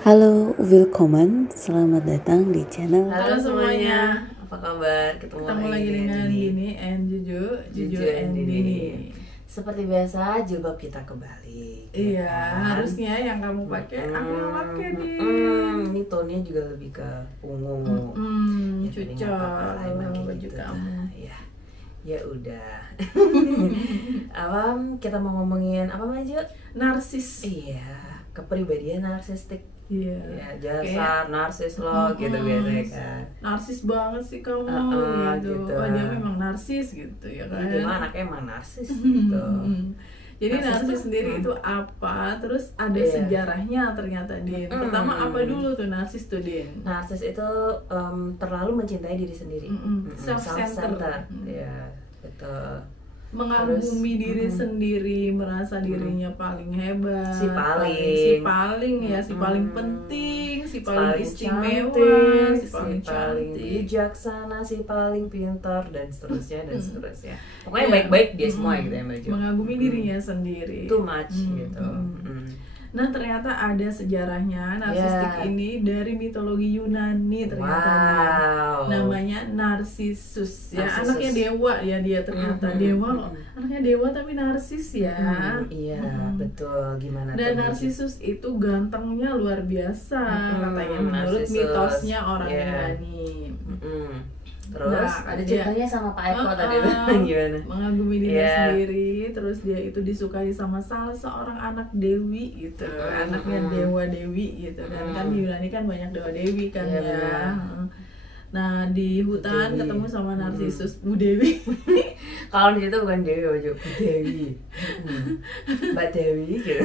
Halo, willkommen, selamat datang di channel. Halo semuanya, apa kabar? Ketemu lagi dengan Dini and Juju and Dini. Seperti biasa, jilbab kita kembali. Iya, kan? harusnya yang kamu pakai, aku yang pakai nih. Ini tone-nya juga lebih ke ungu. Ya, tapi nggak apa-apa lah, Cocok emang sama kayak baju gitu. kamu. Nah, ya udah. Kita mau ngomongin apa Maju? Narsis. Iya, kepribadian narsistik. Iya. Ya, jasar, narsis lo gitu biasanya kan. Narsis banget sih kamu gitu. gitu. Oh, dia memang narsis gitu ya kan. Dia mah anaknya emang narsis gitu. Jadi Narsis narsis tuh, sendiri itu apa? Terus ada Iya. sejarahnya ternyata, Din. Pertama apa dulu tuh narsis tuh, Din? Narsis itu terlalu mencintai diri sendiri. Self-centered. Ya, betul. Mengagumi diri sendiri, merasa dirinya paling hebat, Si paling. si paling penting, si paling istimewa, cantik, si paling cantik. bijaksana, si paling pintar dan seterusnya dan seterusnya. Pokoknya Iya. baik-baik dia semua gitu ya Mbak Jo. Mengagumi dirinya sendiri. Too much gitu. Nah, ternyata ada sejarahnya narsistik Ya. ini dari mitologi Yunani ternyata. Wow. Namanya Narcissus. Ya, Narcissus. anaknya dewa ya dia ternyata. Dewa loh. Anaknya dewa tapi narsis ya. Iya, betul. Gimana Dan tuh, Mbak Jo? Narcissus itu gantengnya luar biasa katanya menurut Narcissus. mitosnya orang Iya. Yunani. Terus Nah, ada dia- ceritanya sama Pak Eko tadi tuh. Gimana? Mengagumi diri Iya. sendiri, terus dia itu disukai sama salah seorang anak dewi gitu, anaknya dewa dewi gitu kan. Kan di Yunani kan banyak dewa dewi kan Iya, ya. benar. Nah di hutan Dewi. ketemu sama Narcissus, Bu Dewi. Kalau di situ bukan Dewi, Baju. Bu Dewi. Mbak Dewi gitu.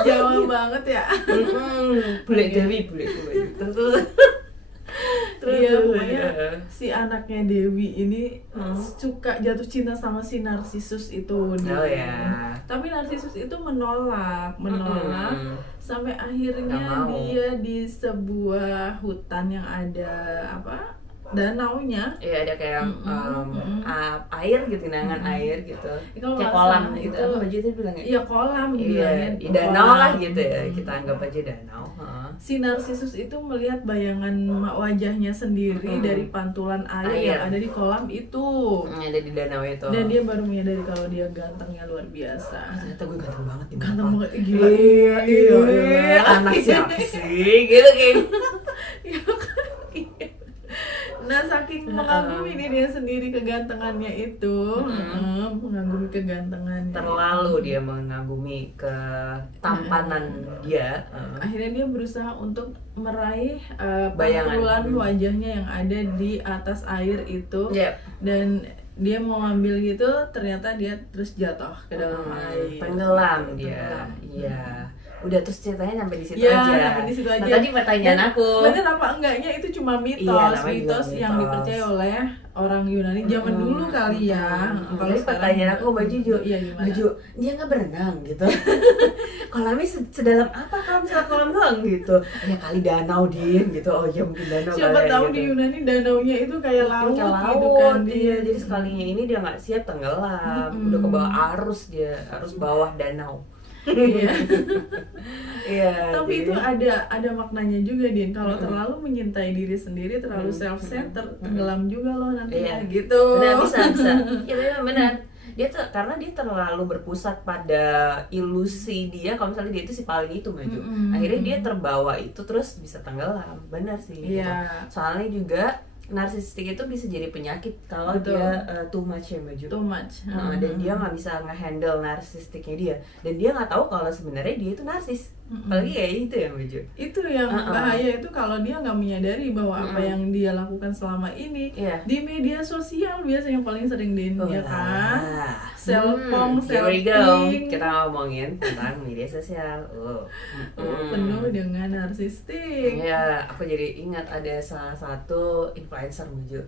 Jawa banget ya. Bule Dewi, bule Dewi. Terus Iya, pokoknya si anaknya Dewi ini suka jatuh cinta sama si Narcissus itu. Oh ya. Tapi Narcissus itu menolak sampai Nggak akhirnya mau. dia di sebuah hutan yang ada danaunya. Iya, ada kayak air gitu, genangan air gitu. Kalau Kayak nggak kolam salah gitu. itu- Apa Baju itu bilang ya? Iya, kolam Iya, bilangnya. danau lah Kolam. gitu ya. Kita anggap aja danau. Si Narcissus itu melihat bayangan wajahnya sendiri dari pantulan air yang ada di kolam itu. Ada di danau itu. Dan dia baru menyadari kalau dia gantengnya luar biasa. Ternyata gue ganteng banget di Ganteng mata. banget, gila. Iya, anak siapa sih? Gitu kayak. Nah, saking mengagumi dia sendiri kegantengannya itu, mengagumi kegantengannya. Terlalu dia mengagumi ketampanan dia. Akhirnya dia berusaha untuk meraih Bayangan. pantulan wajahnya yang ada di atas air itu. Yep. Dan dia mau ngambil gitu, ternyata dia terus jatuh ke dalam air. Tenggelam dia. Tenggelam. Iya. Udah, terus ceritanya sampai di situ Ya, aja. sampai di situ aja. Nah, tadi pertanyaan Dan aku. bener apa enggaknya itu cuma mitos, Iya, namanya juga mitos yang mitos. dipercaya oleh orang Yunani zaman dulu kali ya. Kalau pertanyaan aku Mbak Juju, iya gimana? Baju dia nggak berenang gitu. Kolamnya sedalam apa kalau misalnya kolam doang gitu? Ya kali danau Din gitu. Oh ya mungkin danau. Siapa kali ya, tahu gitu. di Yunani danaunya itu kayak laut, Kayak gitu laut, kan iya. Din. Jadi sekalinya ini dia nggak siap tenggelam, udah ke bawah arus dia, arus bawah danau. Iya. Iya. Tapi jadi- itu ada maknanya juga Din. Kalau terlalu mencintai diri sendiri, terlalu self-centered, tenggelam juga loh nantinya Iya. gitu. Benar, bisa. Iya, memang benar. Dia tuh karena dia terlalu berpusat pada ilusi dia kalau misalnya dia itu si paling itu maju. Akhirnya dia terbawa itu terus bisa tenggelam. Benar sih. Iya. Gitu. Soalnya juga narsistik itu bisa jadi penyakit kalau Betul. dia too much ya maju. Too much. Dan dia nggak bisa ngehandle narsistiknya dia, dan dia nggak tahu kalau sebenarnya dia itu narsis. Apalagi kayak itu ya maju. Itu yang bahaya itu kalau dia nggak menyadari bahwa apa yang dia lakukan selama ini Iya. di media sosial biasanya yang paling sering Din, ya kan? Selfong, Here we go. selfing. Kita ngomongin tentang media sosial. Penuh dengan narsistik. Iya, aku jadi ingat ada salah satu influencer maju.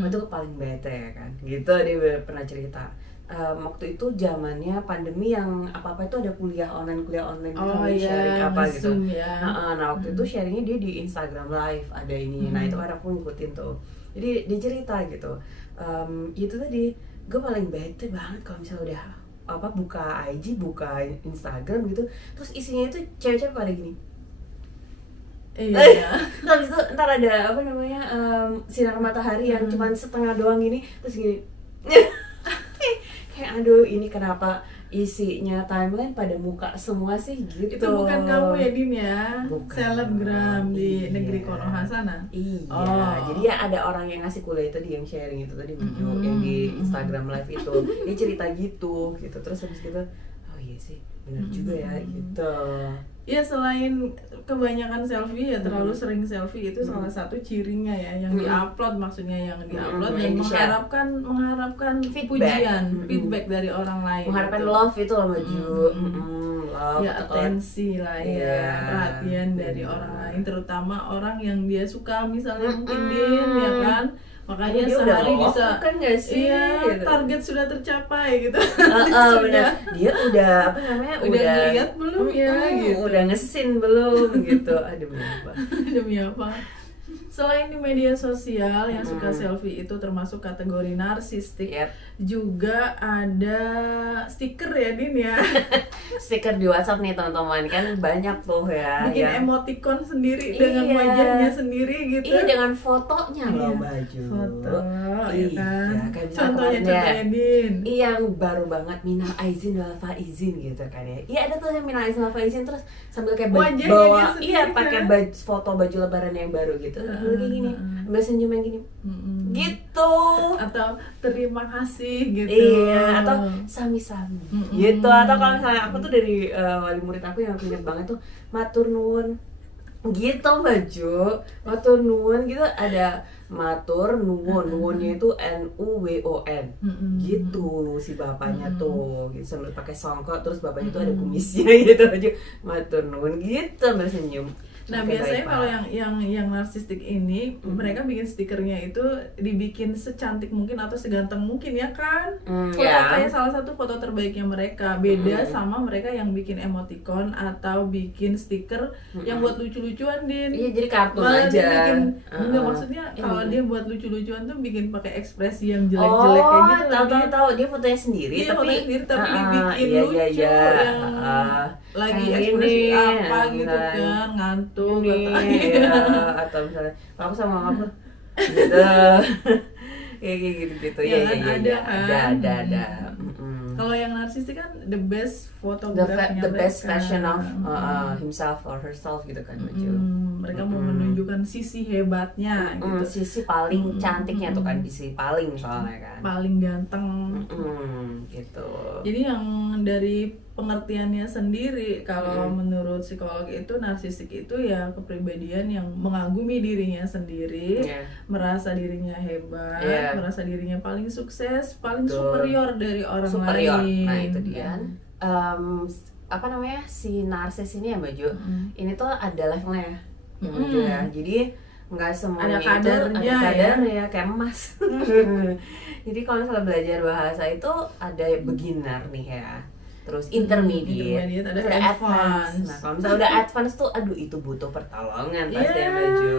Itu paling bete ya kan. Gitu dia pernah cerita. Waktu itu zamannya pandemi yang apa-apa itu ada kuliah online gitu, Oh sharing iya, apa gitu. nge-zoom ya. Nah, waktu itu sharingnya dia di Instagram Live ada ini. Nah, itu kan aku ngikutin tuh. Jadi dia cerita gitu. Itu tadi gue paling bete banget kalau misalnya udah apa buka IG, buka Instagram gitu, terus isinya itu cewek-cewek pada gini. Iya. Habis itu ntar ada apa namanya sinar matahari yang cuman setengah doang gini, terus gini. Kayak aduh ini kenapa isinya timeline pada muka semua sih gitu. Itu bukan kamu ya Din ya? Bukan. Selebgram di Iya. negeri Konoha sana? Iya, jadi ya ada orang yang ngasih kuliah itu, dia yang sharing itu tadi video yang di Instagram live itu, dia cerita gitu, terus habis gitu, oh iya sih, benar juga ya gitu. Ya selain kebanyakan selfie ya terlalu sering selfie itu salah satu cirinya ya yang diupload, maksudnya yang diupload dan Yang di-share. mengharapkan Feedback. pujian, feedback dari orang lain. Mengharapkan gitu. love itu loh Maju. Love Ya atau atensi lah ya, Iya. perhatian dari orang lain, terutama orang yang dia suka misalnya mungkin Din ya kan, makanya dia udah sehari love bisa kan nggak sih? iya Gitu. target sudah tercapai gitu. benar. Dia udah apa namanya? Udah ngeliat belum ya gitu. Udah ngesin belum gitu. Aduh berapa? Demi apa? Selain di media sosial yang suka selfie itu termasuk kategori narsistik, Yep. juga ada stiker ya Din ya. Stiker di WhatsApp nih teman-teman, kan banyak tuh ya. Bikin yang- emoticon sendiri dengan Iya. wajahnya sendiri gitu. Iya, dengan fotonya loh Iya, Baju. foto Iya, ya kan. kayak misalnya Contohnya kemarin ya. Din. Iya, yang baru banget minal aizin wal faizin gitu kan ya. Iya, ada tuh yang minal aizin wal faizin terus sambil kayak Wajahnya dia bawa sendiri iya kan. pakai foto baju lebaran yang baru gitu. Kayak gini. Ambil senyum yang gini. Gitu. Atau terima kasih gitu. Iya, atau sami-sami gitu. Atau kalau misalnya aku tuh dari wali murid aku yang aku ingat banget tuh matur nuwun gitu Baju. Matur nuwun gitu, ada matur nuwun, nuwunnya itu NUWON gitu si bapaknya tuh gitu, sambil pakai songkok, terus bapaknya tuh ada kumisnya gitu aja, matur nuwun gitu sambil senyum. Nah Pakai biasanya tripod. kalau yang narsistik ini mereka bikin stikernya itu dibikin secantik mungkin atau seganteng mungkin ya kan. Foto ya. kayak salah satu foto terbaiknya mereka beda sama mereka yang bikin emoticon atau bikin stiker yang buat lucu-lucuan Din. Iya, jadi kartun Malah aja. dia bikin enggak, maksudnya kalau dia buat lucu-lucuan tuh bikin pakai ekspresi yang jelek-jelek kayak gitu. tahu dia fotonya sendiri, Iya, tapi fotonya sendiri, tapi dibikin iya, lucu yang lagi kayak ekspresi gini, apa gitu misalnya kan, ngantuk ini, ya, atau misalnya aku sama mama pun gitu. Kayak gitu Ya ya, kan, ya, ada ya, kan? ada. Kalau yang narsistik kan the best The fotografnya best mereka. version of himself or herself gitu kan Maju. Mereka mau menunjukkan sisi hebatnya gitu, Sisi paling cantiknya tuh kan, sisi paling soalnya kan. paling ganteng. Gitu. Jadi yang dari pengertiannya sendiri, kalau menurut psikolog itu narsistik itu ya kepribadian yang mengagumi dirinya sendiri, Iya. merasa dirinya hebat, Iya. merasa dirinya paling sukses, paling Betul. superior dari orang Superior. lain. Nah itu dia. Apa namanya, si narsis ini ya Mbak Jo, ini tuh ada levelnya ya Mbak Jo ya. Jadi nggak semuanya Ada kadarnya itu ada kadarnya kayak emas. Jadi kalau misalnya belajar bahasa itu ada beginner nih ya, terus intermediate, ada terus advance. Nah kalau misalnya udah advance tuh aduh itu butuh pertolongan pasti ya Iya. Mbak Jo.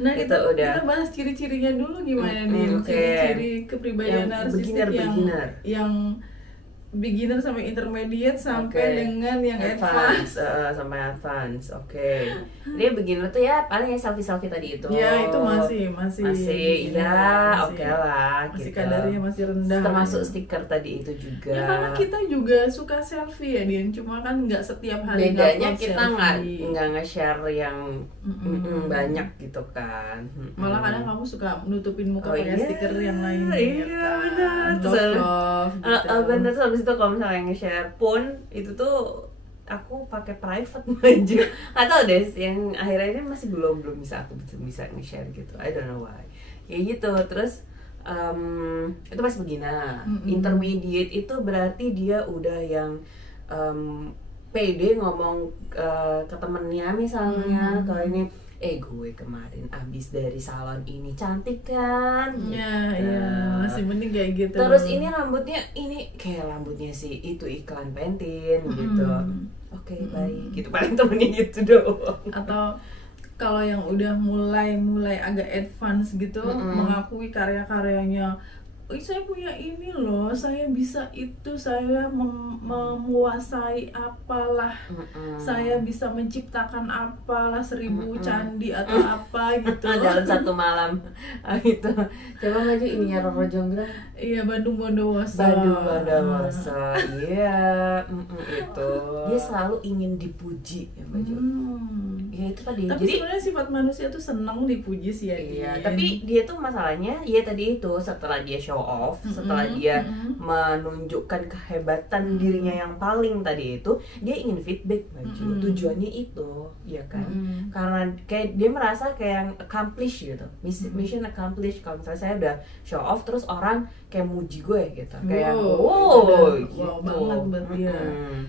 Nah Itu kita udah. bahas ciri-cirinya dulu gimana nih, Oke. ciri-ciri kepribadian Yang narsistik beginner. yang beginner sampai intermediate sampai Oke. dengan yang advance. Sampai advance, oke. Dia beginner tuh ya paling ya selfie tadi itu. Ya itu masih Masih, beginner, ya masih- oke lah. masih gitu. kadarnya masih rendah. Termasuk stiker tadi itu juga. Ya karena kita juga suka selfie ya Dian, cuma kan nggak setiap hari Bedanya ngupload kita selfie. nggak nge-share yang banyak gitu kan. Malah kadang kamu suka nutupin muka Oh pakai iya, stiker yang lain. iya, kan. benar. Terus Love, gitu. bener, terus habis itu kalau misalnya nge-share pun itu tuh aku pakai private baju atau deh yang akhir-akhir ini masih belum bisa aku bisa nge-share gitu, I don't know why ya gitu. Terus itu masih beginner. Intermediate itu berarti dia udah yang pede ngomong ke temennya misalnya, kalau ini gue kemarin abis dari salon ini cantik kan. Ya, Gitu. iya, masih mending kayak gitu. Terus ini rambutnya, ini kayak rambutnya sih itu iklan Pantene gitu. Oke, baik. Gitu paling temennya gitu doang. Atau kalau yang udah mulai agak advance gitu, mengakui karya-karyanya saya punya ini loh, saya bisa itu, saya menguasai apalah, saya bisa menciptakan apalah 1000 candi atau apa gitu dalam satu malam. Itu coba maju ininya Roro Jonggrang. Iya, Bandung Bondowoso. Iya, itu dia selalu ingin dipuji ya Mbak Jo. Ya itu tadi. Tapi Jadi sebenarnya sifat manusia tuh senang dipuji sih ya. iya, tapi dia tuh masalahnya ya tadi itu, setelah dia show off, setelah dia menunjukkan kehebatan dirinya yang paling tadi itu, dia ingin feedback Baju. Tujuannya itu, ya kan? Karena kayak dia merasa kayak accomplish gitu. Mission accomplished. Kalau misalnya saya udah show off terus orang kayak muji gue gitu. Kayak gitu. Wow banget buat dia.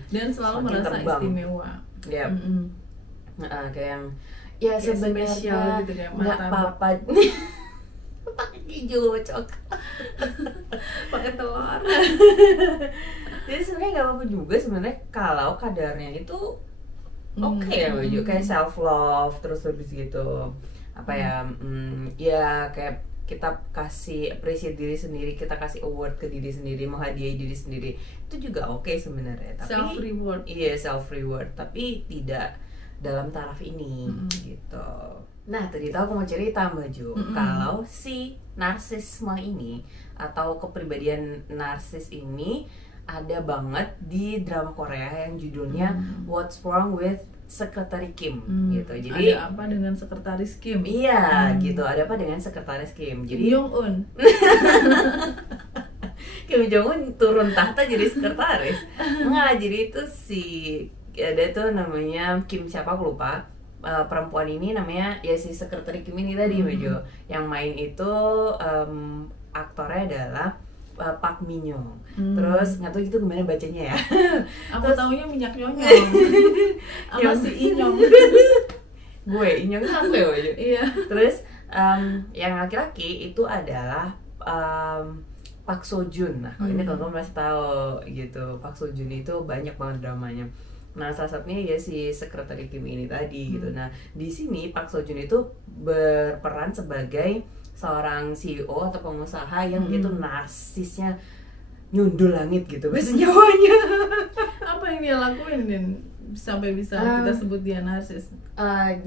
Dan selalu Saking merasa terbang. istimewa. Yep. Kayak yang ya sebenarnya spesial gitu, kayak nggak martabak. apa-apa. Pakai keju coklat, pakai telur. Jadi sebenarnya nggak apa-apa juga sebenarnya kalau kadarnya itu oke ya Baju, kayak self love terus habis gitu apa ya ya kayak kita kasih appreciate diri sendiri, kita kasih award ke diri sendiri, menghadiahi diri sendiri, itu juga oke sebenarnya. Tapi Self reward. Iya, self reward, tapi tidak dalam taraf ini gitu. Nah, tadi tahu aku mau cerita Mbak Jo, kalau si narsisme ini atau kepribadian narsis ini ada banget di drama Korea yang judulnya What's Wrong with Secretary Kim gitu. Jadi ada apa dengan sekretaris Kim? Iya, gitu. Ada apa dengan sekretaris Kim? Jadi Jong Un. Kim Jong Un turun tahta jadi sekretaris. Enggak, jadi itu si ada tuh namanya Kim siapa aku lupa. Perempuan ini namanya ya si sekretari Kim ini tadi Mbak Jo. Yang main itu aktornya adalah Park Min Young. Terus nggak tahu itu gimana bacanya ya. Aku taunya minyak nyonyong. Sama si Inyong. Gue Inyong itu aku ya Mbak Jo. Iya. Terus yang laki-laki itu adalah Park Seo Joon. Nah, kalau ini teman-teman masih tahu gitu. Park Seo Joon itu banyak banget dramanya. Nah, salah satunya ya si sekretari Kim ini tadi gitu. Nah, di sini Park Seo Joon itu berperan sebagai seorang CEO atau pengusaha yang dia tuh narsisnya nyundul langit gitu bahasa Jawanya. Apa yang dia lakuin Din sampai bisa kita sebut dia narsis?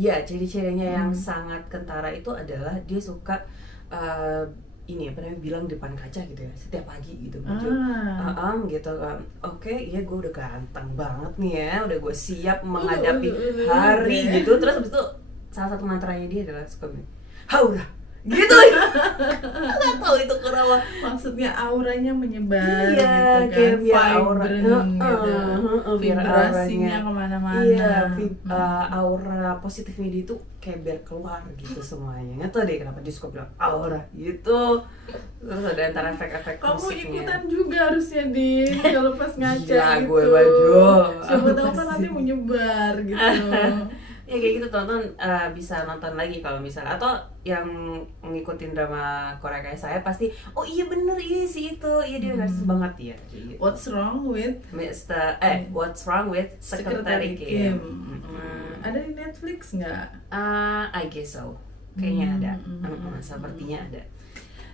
Ya, ciri-cirinya yang sangat kentara itu adalah dia suka ini apa namanya bilang depan kaca gitu ya setiap pagi gitu muncul gitu kan. Oke, iya gue udah ganteng banget nih ya, udah gue siap menghadapi hari gitu. Terus habis itu salah satu mantranya dia adalah suka bilang haura gitu. Nggak tahu itu kenapa, maksudnya auranya menyebar iya, gitu kan, biar aura gitu, biar vibrasinya auranya kemana-mana. iya, aura positifnya dia tuh kayak biar keluar gitu semuanya. Nggak tahu deh kenapa dia suka bilang aura gitu. Terus ada antara efek-efek kamu musiknya. ikutan juga harusnya Din kalau pas ngaca Gila, gitu. gue Baju. Siapa tahu kan nanti menyebar gitu. Ya kayak gitu, tonton bisa nonton lagi kalau misalnya, atau yang ngikutin drama Korea kayak saya pasti oh iya bener, iya sih itu, iya dia narsis banget ya gitu. What's wrong with What's Wrong with Secretary Kim. Ada di Netflix nggak? I guess so, kayaknya ada. Sepertinya ada.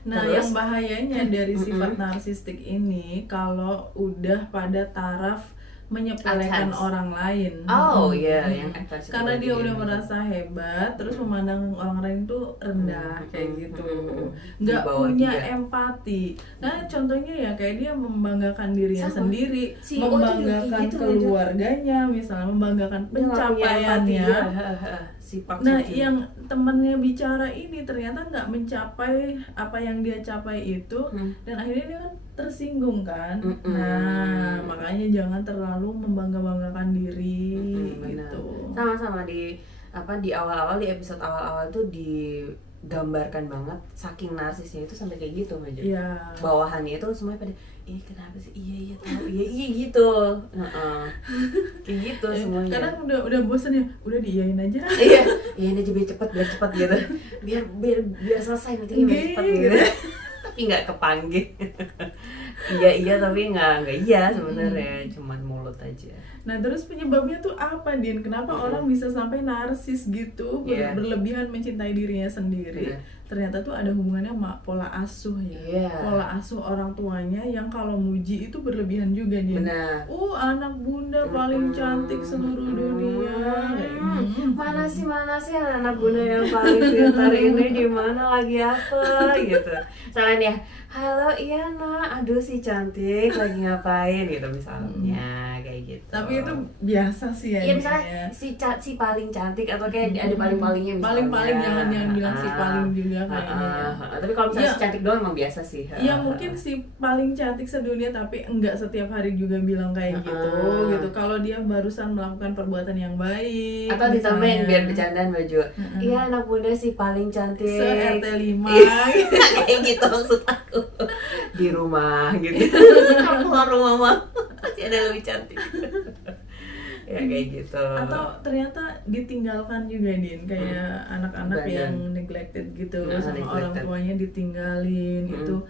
Nah, terus, yang bahayanya dari sifat narsistik ini kalau udah pada taraf menyepelekan orang lain. Oh iya, yang advance. Karena dia udah merasa hebat, terus memandang orang lain tuh rendah kayak gitu, nggak punya empati. Nah, contohnya ya kayak dia membanggakan dirinya sendiri, membanggakan keluarganya, misalnya membanggakan pencapaiannya. Nah, yang temennya bicara ini ternyata nggak mencapai apa yang dia capai itu, dan akhirnya dia kan tersinggung kan. Nah, makanya jangan terlalu membangga-banggakan diri gitu. Sama-sama di awal-awal, di episode awal-awal tuh digambarkan banget saking narsisnya itu sampai kayak gitu aja. Yeah. Bawahannya itu semuanya pada kenapa sih? Iya tahu. Iya gitu. Kayak gitu semuanya. Kadang udah bosen ya, udah diiyain aja. Iyain aja biar cepat gitu. Biar selesai nanti biar cepat gitu. Tapi nggak kepanggil. iya tapi nggak iya sebenarnya, cuman mulut aja. Nah terus penyebabnya tuh apa, Din? Kenapa orang bisa sampai narsis gitu, berlebihan mencintai dirinya sendiri? Ternyata tuh ada hubungannya sama pola asuh ya. Pola asuh orang tuanya yang kalau muji itu berlebihan juga, Din. Anak bunda paling cantik seluruh dunia. Mana sih anak bunda yang paling pintar ini, di mana lagi apa gitu. Misalnya ya, halo iya nak, aduh si cantik lagi ngapain gitu misalnya, kayak gitu. Tapi itu biasa sih ya. Iya misalnya si paling cantik atau kayak ada paling-palingnya misalnya. Paling jangan bilang si paling juga kayaknya. Tapi kalau misalnya si cantik doang emang biasa sih. Iya mungkin si paling cantik sedunia tapi enggak setiap hari juga bilang kayak gitu. Kalau dia barusan melakukan perbuatan yang baik. Atau ditambahin biar bercandaan baju. Iya anak bunda si paling cantik. Se-RT5 kayak gitu maksud aku. Di rumah gitu. Keluar rumah mah masih ada lebih cantik. Ya kayak gitu. Atau ternyata ditinggalkan juga, Din, kayak anak-anak yang neglected gitu sama orang tuanya, ditinggalin. Itu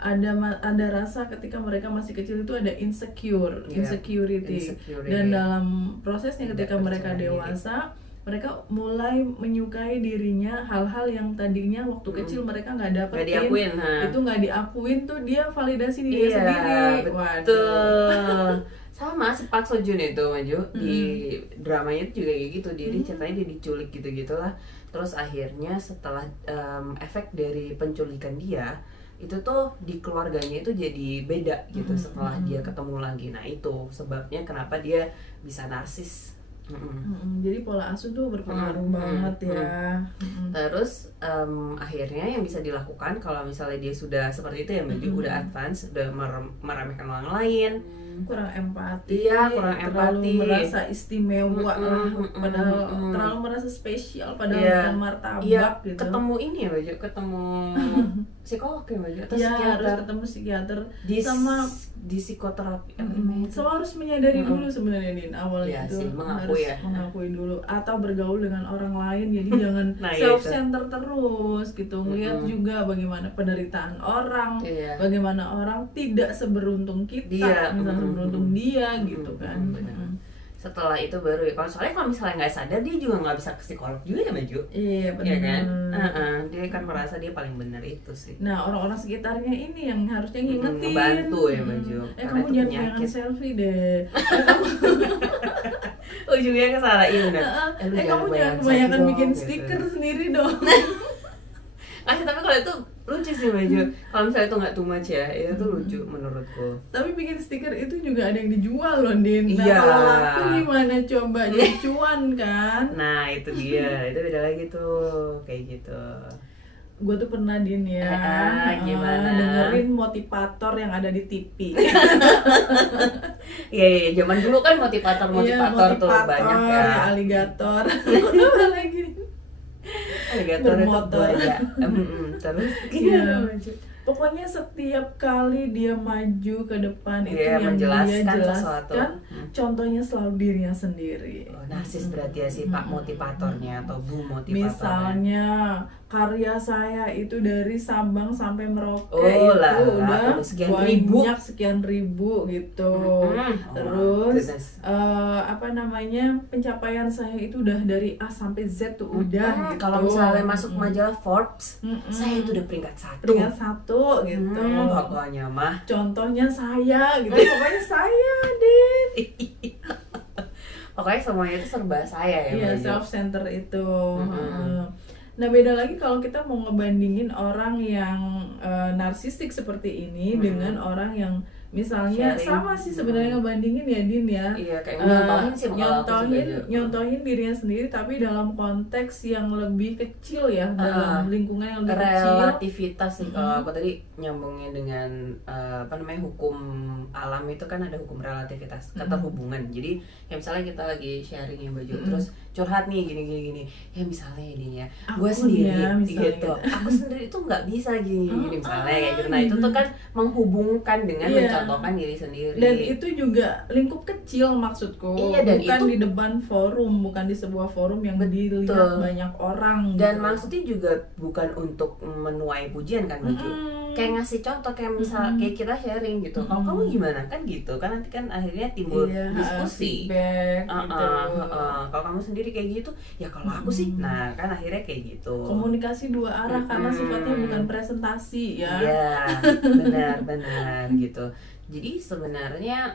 ada rasa ketika mereka masih kecil itu ada insecurity. Dan dalam prosesnya ketika mereka dewasa, mereka mulai menyukai dirinya, hal-hal yang tadinya waktu kecil mereka nggak dapetin, itu nggak diakuin tuh, dia validasi diri sendiri. Betul. Sama si Park Seo Joon itu maju di dramanya itu juga kayak gitu, dia ceritanya dia diculik gitu-gitulah. Terus akhirnya setelah efek dari penculikan dia itu tuh di keluarganya itu jadi beda gitu setelah dia ketemu lagi. Nah itu sebabnya kenapa dia bisa narsis. Jadi pola asuh tuh berpengaruh banget ya. Terus akhirnya yang bisa dilakukan kalau misalnya dia sudah seperti itu ya, udah advance, udah meremehkan orang lain, kurang empati, terlalu merasa istimewa lah, padahal terlalu merasa spesial, padahal martabak gitu. Ketemu ini ya Baju, ketemu psikolog ya Baju, atau psikiater. Harus ketemu psikiater sama di psikoterapi. Sama harus menyadari dulu sebenarnya, Din, awalnya itu harus mengakui dulu, atau bergaul dengan orang lain. Jadi jangan self-center terus gitu, ngeliat juga bagaimana penderitaan orang, bagaimana orang tidak seberuntung kita, beruntung dia gitu kan. Setelah itu baru ya, soalnya kalau misalnya nggak sadar dia juga nggak bisa ke psikolog juga ya Baju. Iya benar. Ya kan? Dia kan merasa dia paling benar itu sih. Nah orang-orang sekitarnya ini yang harusnya ngingetin, ngebantu ya Baju. Kamu jangan kebanyakan selfie deh. Ujungnya kesalahin udah. Kamu jangan kebanyakan bikin stiker sendiri dong. Tapi kalau itu lucu sih Baju. Kalau misalnya itu nggak too much ya, itu tuh lucu menurutku. Tapi bikin stiker itu juga ada yang dijual loh, Din. Nah, kalau laku gimana coba, jadi cuan kan? Nah itu dia, itu beda lagi tuh, kayak gitu. Gue tuh pernah, Din ya, gimana? dengerin motivator yang ada di TV. Iya, zaman dulu kan motivator tuh banyak ya. Aligator. Apa lagi? Aligator bermotor ya. Terus pokoknya setiap kali dia maju ke depan itu yang menjelaskan dia jelaskan sesuatu. Contohnya selalu dirinya sendiri. Narsis berarti ya si Pak motivatornya atau Bu motivatornya. Misalnya karya saya itu dari Sabang sampai Merauke itu udah sekian ribu gitu. Terus pencapaian saya itu udah dari A sampai Z tuh udah. Gitu. Kalau misalnya masuk majalah Forbes, saya itu udah peringkat 1 gitu. Pokoknya mah. Contohnya saya gitu. Pokoknya saya, Din. Pokoknya semuanya itu serba saya ya. Iya, self-center itu. Nah beda lagi kalau kita mau ngebandingin orang yang narsistik seperti ini dengan orang yang misalnya sama sih sebenarnya ngebandingin ya, Din ya. Iya, kayak nyontohin dirinya sendiri tapi dalam konteks yang lebih kecil ya, dalam lingkungan yang lebih kecil. Relativitas sih kalau aku tadi nyambungnya dengan hukum alam itu kan ada hukum relativitas, keterhubungan. Jadi ya misalnya kita lagi sharing ya Baju, terus curhat nih gini ya misalnya ini ya, gue sendiri gitu. Aku sendiri tuh nggak bisa gini misalnya kayak gitu. Nah itu tuh kan menghubungkan dengan mencontohkan diri sendiri. Dan itu juga lingkup kecil maksudku. Dan bukan di depan forum, bukan di sebuah forum yang dilihat banyak orang. Dan maksudnya juga bukan untuk menuai pujian kan Baju. kayak ngasih contoh, kayak misal kayak kita sharing gitu, kalau kamu gimana kan gitu kan, nanti kan akhirnya timbul diskusi, feedback gitu. Kalau kamu sendiri kayak gitu ya, kalau aku sih, nah kan akhirnya kayak gitu, komunikasi dua arah karena sifatnya bukan presentasi ya. Iya, benar gitu. Jadi sebenarnya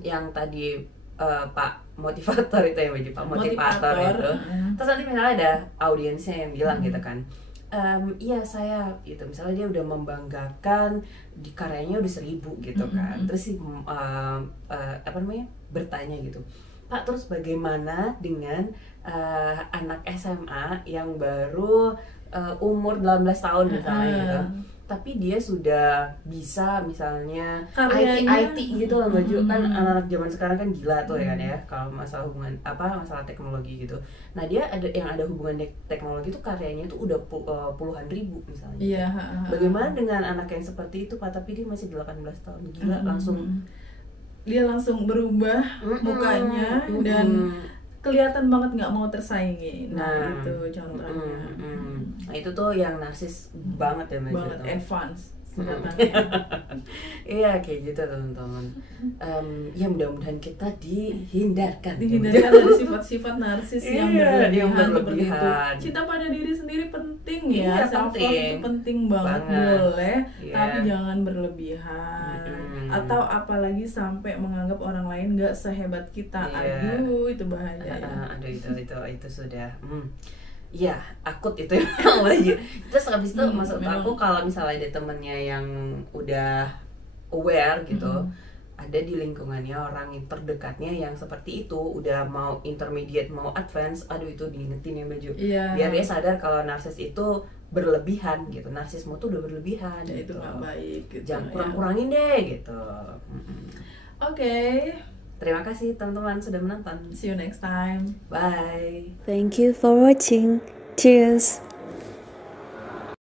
yang tadi Pak motivator itu ya, Pak motivator itu, terus nanti misalnya ada audiensnya yang bilang gitu kan, iya saya gitu, misalnya dia udah membanggakan di karyanya udah 1000 gitu kan, terus si apa namanya bertanya gitu, Pak terus bagaimana dengan anak SMA yang baru umur 18 tahun misalnya gitu, tapi dia sudah bisa misalnya IT gitu lah Baju, kan anak-anak zaman sekarang kan gila tuh ya kan ya, kalau masalah hubungan masalah teknologi gitu. Nah dia ada hubungan teknologi tuh karyanya tuh udah puluhan ribu misalnya. Iya. Bagaimana dengan anak yang seperti itu Pak, tapi dia masih 18 tahun, gila dia langsung berubah mukanya dan kelihatan banget nggak mau tersaingi. Nah itu contohnya. Nah itu tuh yang narsis banget ya, banget advance. Iya kayak gitu teman-teman. Ya mudah-mudahan kita dihindarkan dari sifat-sifat narsis yang berlebihan. Cinta pada diri sendiri penting ya, self-love itu penting banget. Boleh, tapi jangan berlebihan. Atau apalagi sampai menganggap orang lain nggak sehebat kita. Aduh itu bahaya. Aduh itu sudah. Iya, akut itu ya. Terus habis itu maksud aku kalau misalnya ada temennya yang udah aware gitu, ada di lingkungannya orang yang terdekatnya yang seperti itu, udah mau intermediate mau advance, aduh itu diingetin ya Baju. Biar dia sadar kalau narsis itu berlebihan gitu, narsisme tuh udah berlebihan. Ya, itu nggak baik. Gitu, jangan kurang-kurangin deh gitu. Oke. Terima kasih teman-teman sudah menonton. See you next time. Bye. Thank you for watching. Cheers.